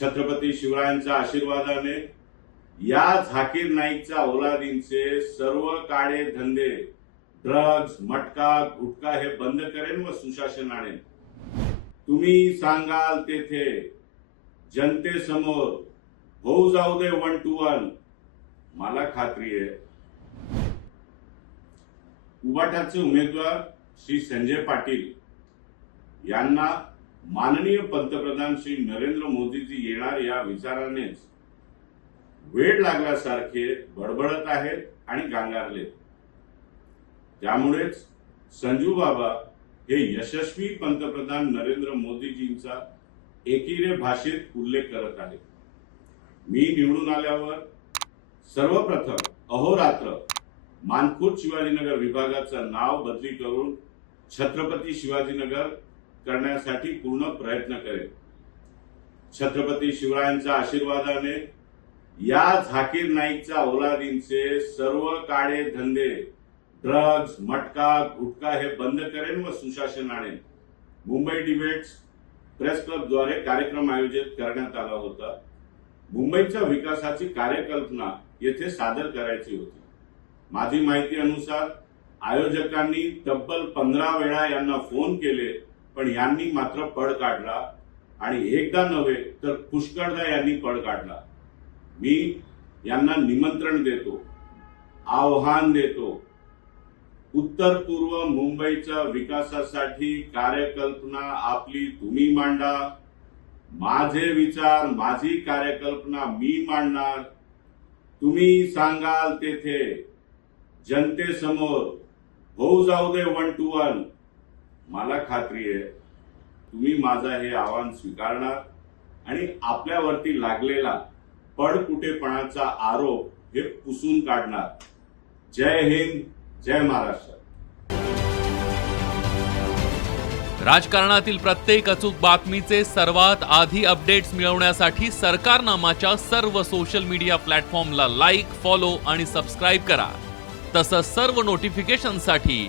छत्रपती शिवरायांच्या आशीर्वादाने या झाकीर नाईकच्या औलादींचे सर्व काळे धंदे ड्रग्ज मटका गुटखा हे बंद करेन व सुशासन आणेन. तुम्ही सांगाल तेथे जनतेसमोर होऊ जाऊ दे वन टू वन मला खात्री आहे. उबाटाचे उमेदवार श्री संजय पाटील यांना माननीय पंतप्रधान श्री नरेंद्र मोदीजी येणार या विचारानेच वेळ लागल्यासारखे बडबडत आहेत आणि गांगारले त्यामुळेच संजू बाबा हे यशस्वी पंतप्रधान नरेंद्र मोदीजींचा एकिरे भाषेत उल्लेख करत आहे मी निवडून आल्यावर सर्वप्रथम अहोरात्र मानखुर्द शिवाजीनगर विभागाचं नाव बदली करून छत्रपती शिवाजीनगर करण्यासाठी पूर्ण प्रयत्न करेल. छत्रपती शिवरायांच्या आशीर्वादाने या झाकीर नाईकच्या औलादींचे सर्व काळे धंदे ड्रग्ज मटका गुटखा हे बंद करेन व सुशासन आणेन. मुंबई डिबेट्स प्रेस क्लबद्वारे कार्यक्रम आयोजित करण्यात आला होता. मुंबईच्या विकासाची कार्यकल्पना येथे सादर करायची होती. माझी माहिती अनुसार आयोजकांनी तब्बल पंधरा वेळा यांना फोन केले पण यांनी मात्र पळ काढला. आणि एकदा नव्हे तर पुष्कळदा यांनी पळ काढला. मी यांना निमंत्रण देतो आव्हान देतो. उत्तर पूर्व मुंबईच्या विकासासाठी कार्यकल्पना आपली तुम्ही मांडा. माझे विचार माझी कार्यकल्पना मी मांडणार. तुम्ही सांगाल तेथे जनतेसमोर. होऊ जाऊ दे वन टू वन. मला खात्री आहे तुम्ही माझा हे आव्हान स्वीकारणार आणि आपल्यावरती लागलेला पडकुटेपणाचा आरोप हे पुसून काढणार. जय हिंद जय महाराष्ट्र. राजकारणातील प्रत्येक अचूक बातमीचे सर्वात आधी अपडेट्स मिळवण्यासाठी सरकारनामाच्या सर्व सोशल मीडिया प्लॅटफॉर्मला लाईक फॉलो आणि सबस्क्राईब करा. तसंच सर्व नोटिफिकेशनसाठी